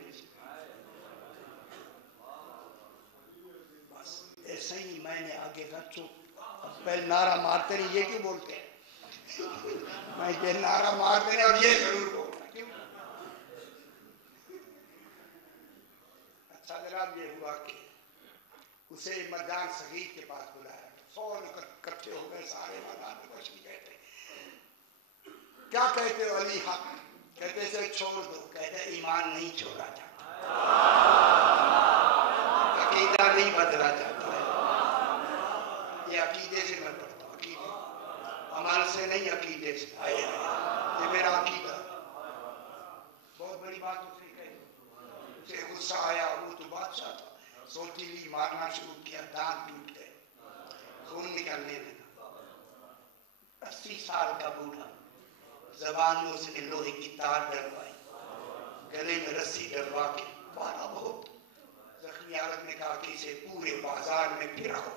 پیچھے. بس ایسے ہی میں نے آگے کہا چپ، اب پہلے نعرہ مارتے نہیں، یہ کیوں بولتے ہیں؟ میں یہ نعرہ مارتے نہیں اور یہ ضرور بولنا کیوں؟ اچھا جناب یہ ہوا کہ اسے مردان صغیر کے پاس بلایا، فوراً اکٹھے ہو گئے سارے مردان میں کچھ نہیں کہتے. کیا کہتے ہو علی حق؟ کہتے اسے چھوڑ دو. کہتے ایمان نہیں چھوڑا جاتا، عقیدہ نہیں بدلا جاتا ہے. یہ عقیدے سے میں پڑھتا ہوں، عقیدے عمل سے نہیں، عقیدے سے. یہ میرا عقیدہ. بہت بڑی بات اس نے کہی، اسے غصہ آیا. وہ تو بادشاہ تھا، سوٹیلی مارنا شروع کیا، دانت ٹوٹ گئے، خون نکلنے لگا. 80 سال کا بوڑھا، زبان میں اس نے لوہے کی تار ڈلوائی، گلے میں رسی ڈلوا کے مارا بہت. زخمی عورت نے کہا کہ اسے پورے بازار میں پھراؤ.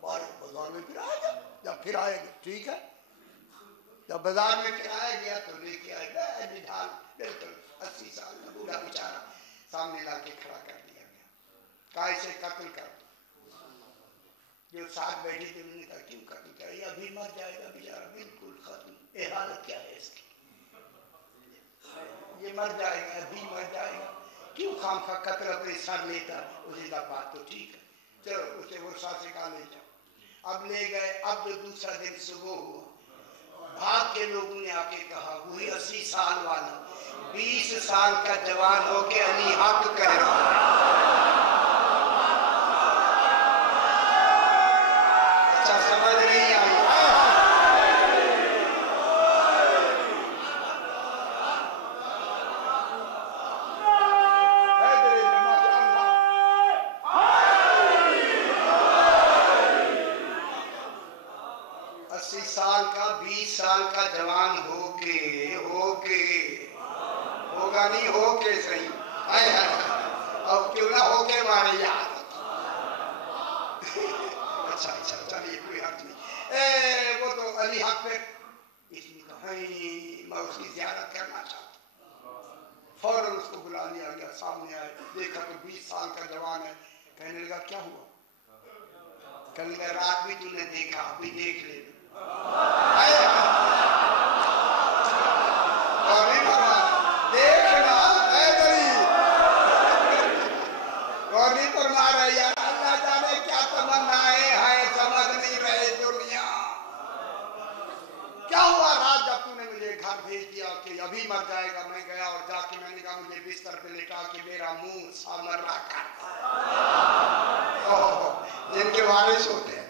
بازار میں پھرایا گیا. جب پھرایا گیا ٹھیک ہے، جب بازار میں پھرایا گیا تو لے کے آئے گئے نڈال. بالکل 80 سال کا بوڑھا بیچارہ سامنے لا کے کھڑا کر دیا گیا. کہا اسے قتل کر دو. جو ساتھ بیٹھے تھے انہوں نے کہا کیوں قتل کر؟ یہ ابھی مر جائے گا بیچارہ، بالکل ختم. یہ حالت کیا ہے اس کی؟ یہ مر جائے گا، ابھی مر جائے گا، کیوں خام خواہ قتل اپنے سر لیتا؟ اسی کا بات تو ٹھیک ہے، چلو اسے ورثہ سے کہا لے جاؤ. اب لے گئے. اب جو دوسرا دن صبح ہوا، بھاگ کے لوگوں نے آ کے کہا وہی 80 سال والا 20 سال کا جوان ہو کے علی حق کہہ رہا ہے. اچھا سمجھ نہیں آئی؟ سال کا جوان ہو کے ہوگا نہیں، ہو کے صحیح. اب کیوں نہ ہو کے مارے یار. اچھا چلیے کوئی حق نہیں. وہ تو علی حق پہ اس نے کہا میں اس کی زیارت کرنا چاہتا ہوں. فوراً اس کو بلا لیا گیا. سامنے آئے، دیکھا تو 20 سال کا جوان ہے. کہنے لگا کیا ہوا؟ کہنے لگا رات بھی تو نے دیکھا، ابھی دیکھ لے. ابھی مر جائے گا. میں گیا اور جا کے میں نے کہا مجھے بستر پہ لٹا کے میرا منہ سامرا کرتا جن کے وارث ہوتے ہیں.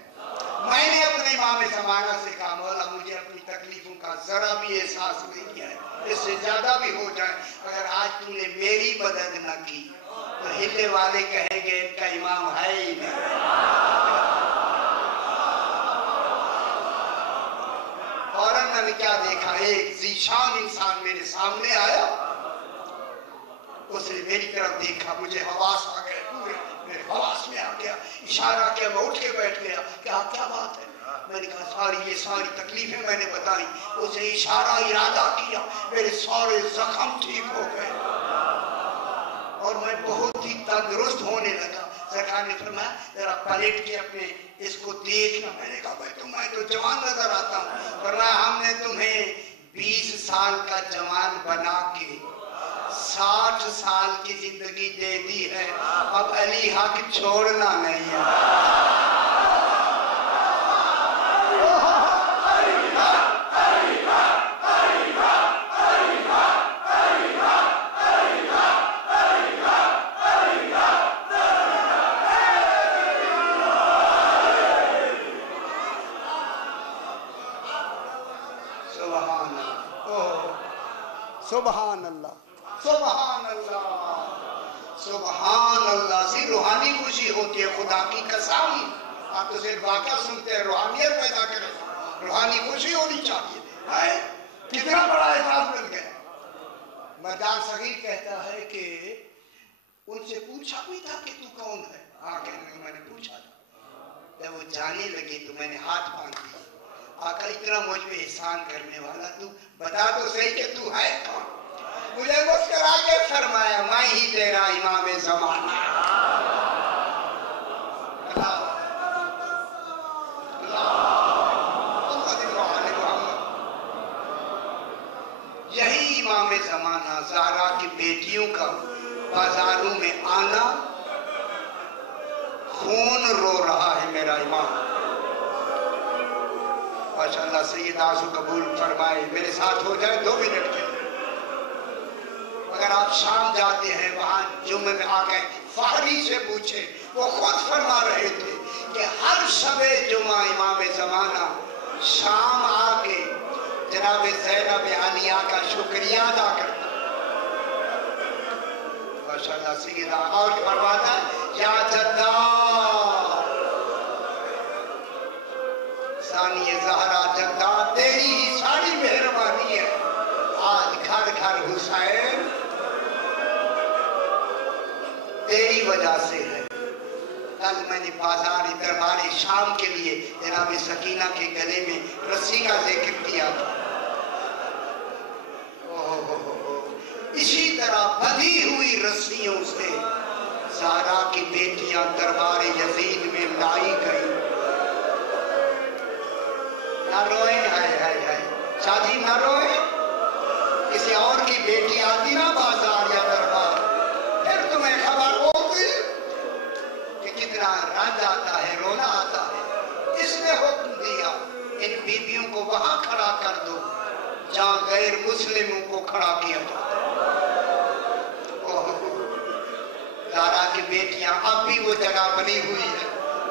میں نے اپنے امام زمانہ سے کہا مولا مجھے اپنی تکلیفوں کا ذرا بھی احساس نہیں کیا ہے، اس سے زیادہ بھی ہو جائے. اگر آج تم نے میری مدد نہ کی تو ہلے والے کہیں گے ان کا امام ہے ہی نہیں. فوراً میں نے کیا دیکھا، ایک ذیشان انسان میرے سامنے آیا. اس نے میری طرف دیکھا، مجھے حواس آ گئے، پورے میرے حواس میں آ گیا. اشارہ کیا، میں اٹھ کے بیٹھ گیا. کیا بات ہے؟ میں نے کہا یہ ساری تکلیفیں میں نے بتائی. اسے اشارہ ارادہ کیا، میرے سارے زخم ٹھیک ہو گئے اور میں بہت ہی تندرست ہونے لگا. سرکار نے فرمایا ذرا پلٹ کے اپنے اس کو دیکھنا. میں نے کہا میں تو جوان نظر آتا ہوں. فرمایا ہم نے تمہیں 20 سال کا جوان بنا کے 60 سال کی زندگی دے دی ہے. اب علی حق چھوڑنا نہیں ہے. سبحان اللہ سبحان اللہ سبحان اللہ. سی روحانی خوشی ہوتی ہے، خدا کی قسم. آپ تو صرف واقعہ سنتے ہیں، روحانیت پیدا کریں. روحانی خوشی ہونی چاہیے. کتنا بڑا احساس مل گیا. مردان صغیر کہتا ہے کہ ان سے پوچھا بھی تھا کہ تو کون ہے؟ ہاں کہنے میں نے پوچھا تھا. جب وہ جانے لگے تو میں نے ہاتھ باندھ دیا. آقا اتنا مجھ پہ احسان کرنے والا تو بتا تو صحیح کہ تو ہے کون؟ مجھے مسکرا کے فرمایا میں ہی تیرا امام زمانہ. یہی امام زمانہ زہرا کی بیٹیوں کا بازاروں میں آنا. خون رو رہا ہے میرا امام. ماشاءاللہ سید آنسو قبول فرمائے. میرے ساتھ ہو جائے 2 منٹ کے لیے. اگر آپ شام جاتے ہیں وہاں جمعے میں آ گئے فہری سے پوچھیں, وہ خود فرما رہے تھے کہ ہر شب جمعہ امام زمانہ شام آ کے جناب زینب عالیہ کا شکریہ ادا کرتا. ماشاءاللہ سیدہ اور فرماتا ہے یا جدہ ثانی زہرا جدہ تیری ہی ساری مہربانی ہے. آج گھر گھر حسین تیری وجہ سے ہے. کل میں نے بازار دربار شام کے لیے جناب سکینہ کے گلے میں رسی کا ذکر کیا تھا. اسی طرح بدھی ہوئی رسیوں سے زہرا کی بیٹیاں دربار یزید میں لائی گئی. نہ روئیں, ہائے ہائے ہائے شادی نہ روئیں. کسی اور کی بیٹی آتی نا بازار یا دربار, پھر تمہیں خبر ہوتی کہ کتنا رنج آتا ہے, رونا آتا ہے. اس نے حکم دیا ان بیویوں کو وہاں کھڑا کر دو جہاں غیر مسلموں کو کھڑا کیا جاتا. زہرا کی بیٹیاں اب بھی وہ جگہ بنی ہوئی ہے.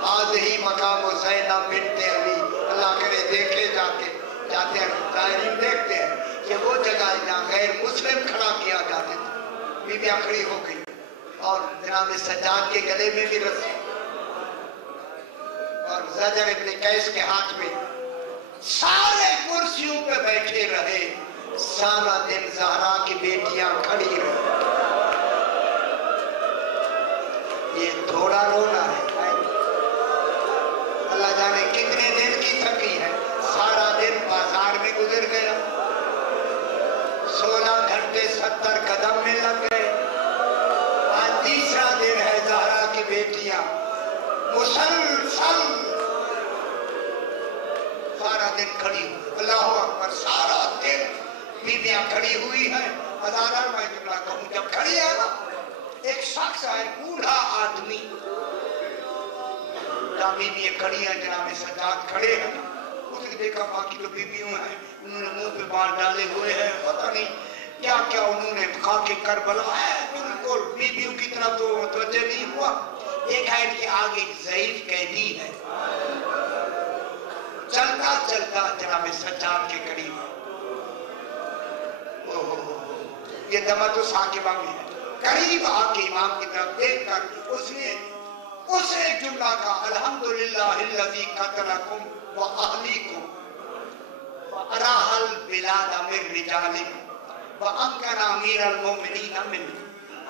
آج ہی مقام زینب بنت علی, اللہ کرے دیکھے جاتے ہیں زائرین دیکھتے ہیں کہ وہ جگہ جہاں غیر مسلم کھڑا کیا جاتے تھے. بی بی کھڑی ہو گئی اور جناب سجاد کے گلے میں بھی رسی اور زجر ابن قیس کے ہاتھ میں. سارے کرسیوں پہ بیٹھے رہے. سارا دن زہرا کی بیٹیاں کھڑی رہی. یہ تھوڑا رونا ہے, اللہ جانے کتنے دن کی تھکی ہے. سارا دن بازار میں گزر گیا, 16 گھنٹے 70 قدم میں لگ گئے. آج تیسرا دن ہے. زہرا کی بیٹیاں مسلسل سارا دن کھڑی ہوئی. اللہ اکبر, سارا دن بیویاں کھڑی ہوئی ہیں. ہزارہ میں جملہ کہوں, جب کھڑی ہے نا ایک شخص ہے بوڑھا آدمی, جہاں بیویاں کھڑی ہیں جناب سجاد کھڑے ہیں. اس نے دیکھا باقی جو بیویوں ہیں انہوں نے منہ پہ بال ڈالے ہوئے ہیں, پتہ نہیں کیا کیا انہوں نے کھا کے کربلا ہے. بالکل بیویوں کی طرف تو متوجہ نہیں ہوا. دیکھا ان کے آگے ایک ضعیف قیدی ہے. چلتا چلتا جناب سجاد کے قریب, یہ دمت ثاقبہ میں ہے, قریب آ کے امام کی طرف دیکھ کر اس نے اس ایک جملہ کا الحمدللہ الذی قتلکم و اہلیکم وَأَرَاحَ الْبِلَادَ مِنْ رِجَالِكُمْ وَأَمْكَنَ أَمِيرَ الْمُؤْمِنِينَ مِنْهُ.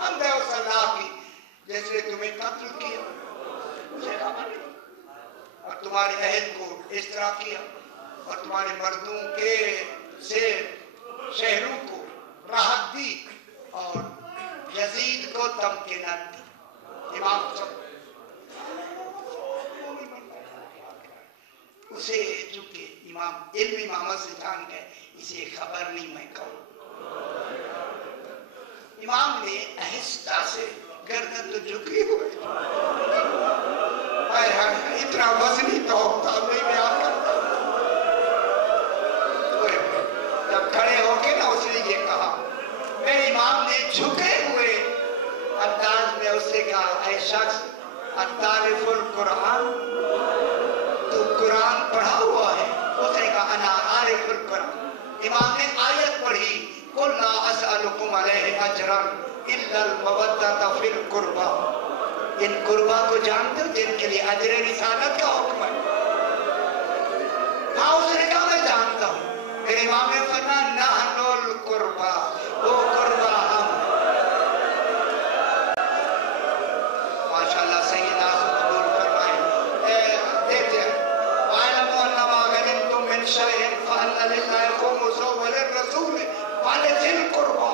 حمد ہے اس اللہ کی جس نے تمہیں قتل کیا, مجھے خبر نہیں, اور تمہارے اہل کو اس طرح کیا, اور تمہارے مردوں کے سے شہروں کو راحت دی, اور یزید کو تمکنت دی. امام سب اسے چونکہ امام علم امامت سے جان گئے, اسے خبر نہیں میں کہوں. امام نے آہستہ سے گردن تو جھکی ہوئے, اتنا وزنی تو نہیں بیان کرتا. جب کھڑے ہو کے نا اس نے یہ کہا, میرے امام نے جھکے ہوئے انداز میں اس سے کہا, اے شخص اتعرف القرآن, تو قرآن پڑھا ہوا ہے؟ اس نے کہا انا عارف القرآن. امام نے آیت پڑھی, قُلْ لَا أَسْأَلُكُمْ عَلَيْهِ أَجْرًا إِلَّا الْمَوَدَّةَ فِي الْقُرْبَى. ان قربا کو جانتے ہو جن کے لیے اجر رسالت کا حکم ہے؟ ہاں, اس نے کہا میں جانتا ہوں. میرے امام نے فرمایا نحن القربا, وہ قربا ہم. ماشاءاللہ سید آسو قبول فرمائے. دیکھتے ہیں وَعَلَمُوا أَنَّمَا غَنِمْتُم مِّن شَيْءٍ فَأَنَّ لِلَّهِ خُمُسَهُ وَلِلرَّسُولِ وَلِذِي الْقُرْبَى.